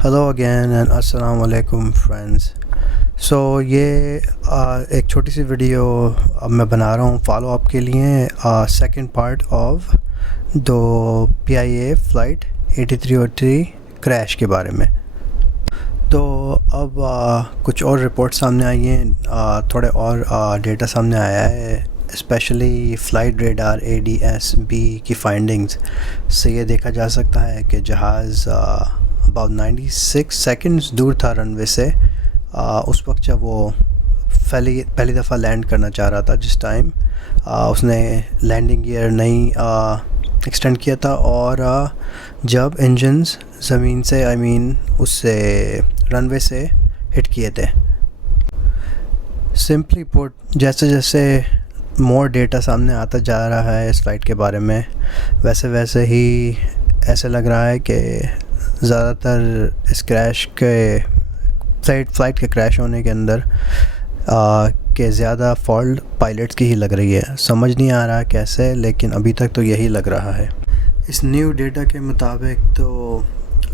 Hello again and अस्सलाम वालेकुम friends. सो ये एक छोटी सी वीडियो अब मैं बना रहा हूँ फॉलो अप के लिए सेकंड पार्ट ऑफ दो PIA फ़्लाइट 8303 क्रैश के बारे में। तो अब कुछ और रिपोर्ट सामने आई हैं, थोड़े और डेटा सामने आया है, स्पेशली फ़्लाइट रेडार ADS-B की फाइंडिंग्स से ये देखा जा सकता है कि जहाज़ अबाउट 96 सेकंड्स दूर था रनवे से उस वक्त जब वो पहली दफ़ा लैंड करना चाह रहा था। जिस टाइम उसने लैंडिंग गियर नहीं एक्सटेंड किया था और जब इंजन्स ज़मीन से उससे रनवे से हिट किए थे। सिंपली पुट, जैसे जैसे मोर डेटा सामने आता जा रहा है इस फ़्लाइट के बारे में, वैसे वैसे ही ऐसे लग रहा है कि ज़्यादातर इस क्रैश के फ़्लाइट के क्रैश होने के अंदर के ज़्यादा फॉल्ट पायलट्स की ही लग रही है। समझ नहीं आ रहा कैसे, लेकिन अभी तक तो यही लग रहा है। इस न्यू डेटा के मुताबिक तो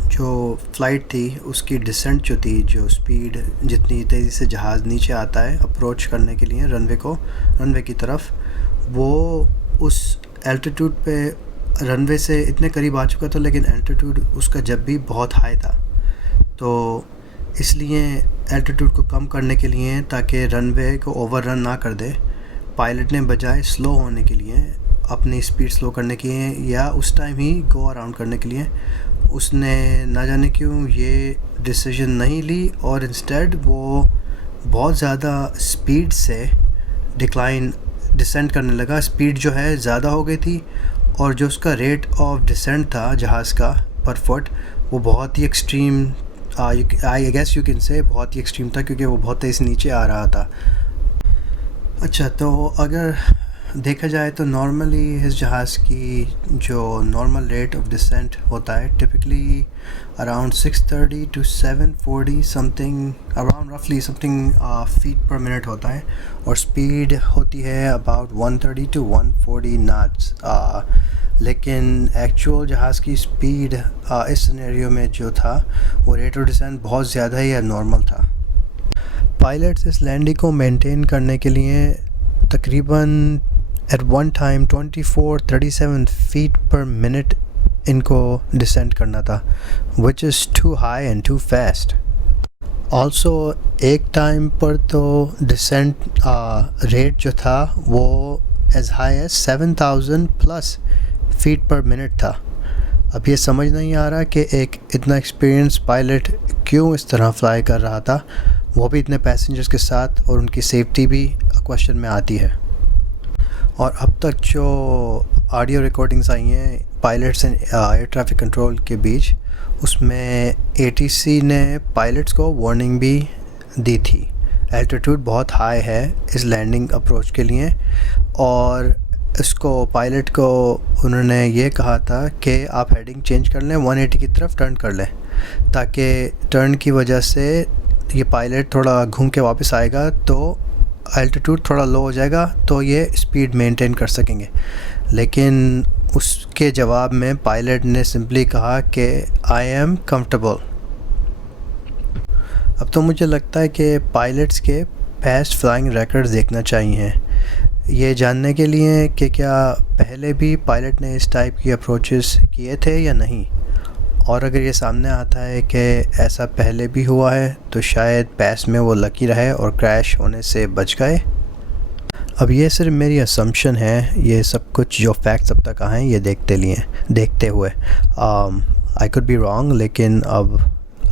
जो फ़्लाइट थी उसकी डिसेंट जो थी, जो स्पीड जितनी तेज़ी से जहाज़ नीचे आता है अप्रोच करने के लिए रनवे की तरफ, वो उस एल्टीट्यूड पे रनवे से इतने करीब आ चुका था, लेकिन एल्टीट्यूड उसका जब भी बहुत हाई था। तो इसलिए एल्टीट्यूड को कम करने के लिए, ताकि रनवे को ओवररन ना कर दे, पायलट ने बजाय स्लो होने के लिए, अपनी स्पीड स्लो करने के लिए या उस टाइम ही गो अराउंड करने के लिए, उसने ना जाने क्यों ये डिसीजन नहीं ली और इंस्टेड वो बहुत ज़्यादा स्पीड से डिसेंट करने लगा। स्पीड जो है ज़्यादा हो गई थी और जो उसका रेट ऑफ डिसेंट था जहाज़ का पर फुट, वो बहुत ही extreme, I guess you can say बहुत ही एक्सट्रीम था, क्योंकि वो बहुत तेज़ नीचे आ रहा था। अच्छा, तो अगर देखा जाए तो नॉर्मली इस जहाज़ की जो नॉर्मल रेट ऑफ डिसेंट होता है typically around 630 to 740 something, around रफली समथिंग फीट पर मिनट होता है, और स्पीड होती है अबाउट 130 to 140 नॉट्स। लेकिन एक्चुअल जहाज़ की स्पीड इस सिनेरियो में जो था, वो रेट ऑफ डिसेंट बहुत ज़्यादा ही नॉर्मल था। पायलट्स इस लैंडिंग को मेंटेन करने के लिए तकरीबन at one time 24-37 feet per minute इनको डिसेंट करना था, which is too high and too fast. Also एक टाइम पर तो डिसेंट रेट जो था वो as high as 7000 plus feet per minute था। अब ये समझ नहीं आ रहा कि एक इतना एक्सपीरियंस पायलट क्यों इस तरह फ्लाई कर रहा था, वो भी इतने पैसेंजर्स के साथ, और उनकी सेफ्टी भी क्वेश्चन में आती है। और अब तक जो ऑडियो रिकॉर्डिंग्स आई हैं pilots and air traffic control के बीच, उसमें ATC ने पायलट्स को वार्निंग भी दी थी। एल्टीट्यूड बहुत हाई है इस लैंडिंग अप्रोच के लिए, और इसको पायलट को उन्होंने ये कहा था कि आप हेडिंग चेंज कर लें, 180 की तरफ टर्न कर लें, ताकि टर्न की वजह से ये पायलट थोड़ा घूम के वापस आएगा तो एल्टीट्यूड थोड़ा लो हो जाएगा, तो ये स्पीड मेंटेन कर सकेंगे। लेकिन उसके जवाब में पायलट ने सिंपली कहा कि आई एम कंफर्टेबल। अब तो मुझे लगता है कि पायलट्स के पास्ट फ्लाइंग रिकॉर्ड्स देखना चाहिए, ये जानने के लिए कि क्या पहले भी पायलट ने इस टाइप की अप्रोचेस किए थे या नहीं, और अगर ये सामने आता है कि ऐसा पहले भी हुआ है तो शायद पास्ट में वो लकी रहे और क्रैश होने से बच गए। अब ये सिर्फ मेरी असम्पशन है, ये सब कुछ जो फैक्ट्स अब तक आए हैं ये देखते हुए आई कुड बी रॉन्ग, लेकिन अब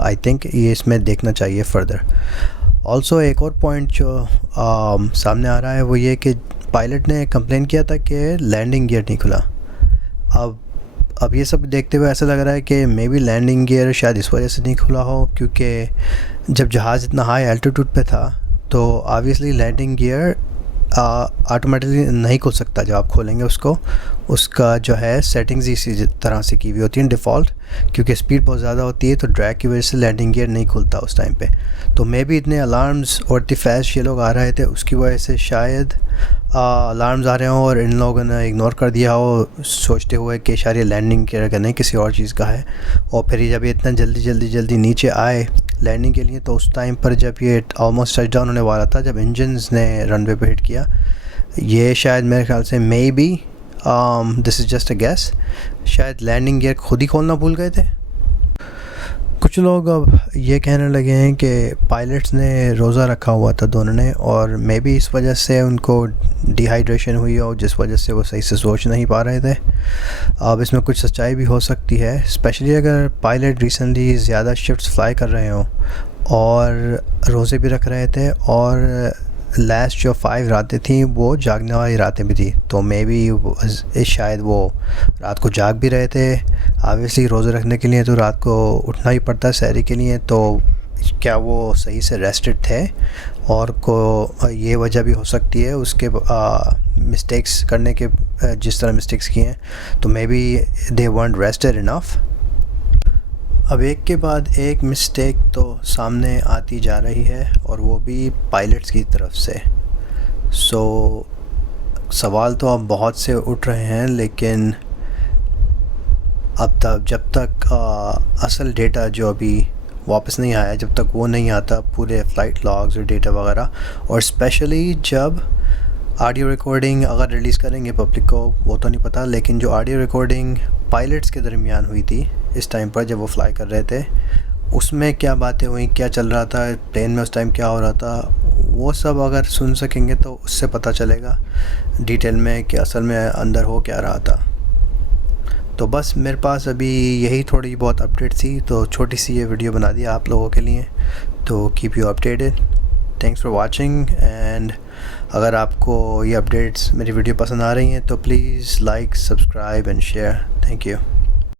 आई थिंक ये इसमें देखना चाहिए फर्दर। ऑल्सो एक और पॉइंट जो सामने आ रहा है वो ये कि पायलट ने कंप्लेन किया था कि लैंडिंग गियर नहीं खुला। अब ये सब देखते हुए ऐसा लग रहा है कि मे बी लैंडिंग गियर शायद इस वजह से नहीं खुला हो, क्योंकि जब जहाज़ इतना हाई एल्टीट्यूड पे था तो ऑब्वियसली लैंडिंग गियर ऑटोमेटिकली नहीं खुल सकता जब आप खोलेंगे उसको, उसका जो है सेटिंग्स इसी तरह से की हुई होती हैं डिफ़ॉल्ट, क्योंकि स्पीड बहुत ज़्यादा होती है तो ड्रैग की वजह से लैंडिंग गियर नहीं खुलता उस टाइम पे। तो मे भी इतने अलार्म्स और इतने ये लोग आ रहे थे, उसकी वजह से शायद अलार्म्स आ रहे हों और इन लोगों ने इग्नोर कर दिया हो, सोचते हुए कि शायद ये लैंडिंग गियर का नहीं किसी और चीज़ का है। और फिर जब ये इतना जल्दी नीचे आए लैंडिंग के लिए, तो उस टाइम पर जब ये ऑलमोस्ट टच डाउन होने वाला था, जब इंजन्स ने रनवे पे हिट किया, ये शायद मेरे ख्याल से may be this is just a gas, शायद लैंडिंग गियर खुद ही खोलना भूल गए थे। कुछ लोग अब ये कहने लगे हैं कि पायलट्स ने रोज़ा रखा हुआ था दोनों ने, और मे बी इस वजह से उनको डिहाइड्रेशन हुई हो, जिस वजह से वो सही से सोच नहीं पा रहे थे। अब इसमें कुछ सच्चाई भी हो सकती है, स्पेशली अगर पायलट रिसेंटली ज़्यादा शिफ्ट्स फ्लाई कर रहे हों और रोज़े भी रख रहे थे, और लास्ट जो 5 रातें थी वो जागने वाली रातें भी थी, तो मे बी शायद वो रात को जाग भी रहे थे। ऑब्वियसली रोज़े रखने के लिए तो रात को उठना ही पड़ता है सहरी के लिए, तो क्या वो सही से रेस्टेड थे, और को ये वजह भी हो सकती है उसके मिस्टेक्स करने के, जिस तरह मिस्टेक्स किए हैं, तो may be they weren't rested enough. अब एक के बाद एक मिस्टेक तो सामने आती जा रही है, और वो भी पायलट्स की तरफ से। सवाल तो अब बहुत से उठ रहे हैं, लेकिन अब तक जब तक असल डेटा जो अभी वापस नहीं आया, जब तक वो नहीं आता पूरे फ़्लाइट लॉग्स और डेटा वगैरह, और स्पेशली जब ऑडियो रिकॉर्डिंग अगर रिलीज़ करेंगे पब्लिक को, वो तो नहीं पता, लेकिन जो ऑडियो रिकॉर्डिंग पायलट्स के दरमियान हुई थी इस टाइम पर जब वो फ्लाई कर रहे थे, उसमें क्या बातें हुई, क्या चल रहा था प्लेन में उस टाइम, क्या हो रहा था, वो सब अगर सुन सकेंगे तो उससे पता चलेगा डिटेल में कि असल में अंदर हो क्या रहा था। तो बस मेरे पास अभी यही थोड़ी बहुत अपडेट थी, तो छोटी सी ये वीडियो बना दिया आप लोगों के लिए। तो keep you updated, thanks for watching, and अगर आपको ये अपडेट्स मेरी वीडियो पसंद आ रही हैं तो please like, subscribe and share. Thank you.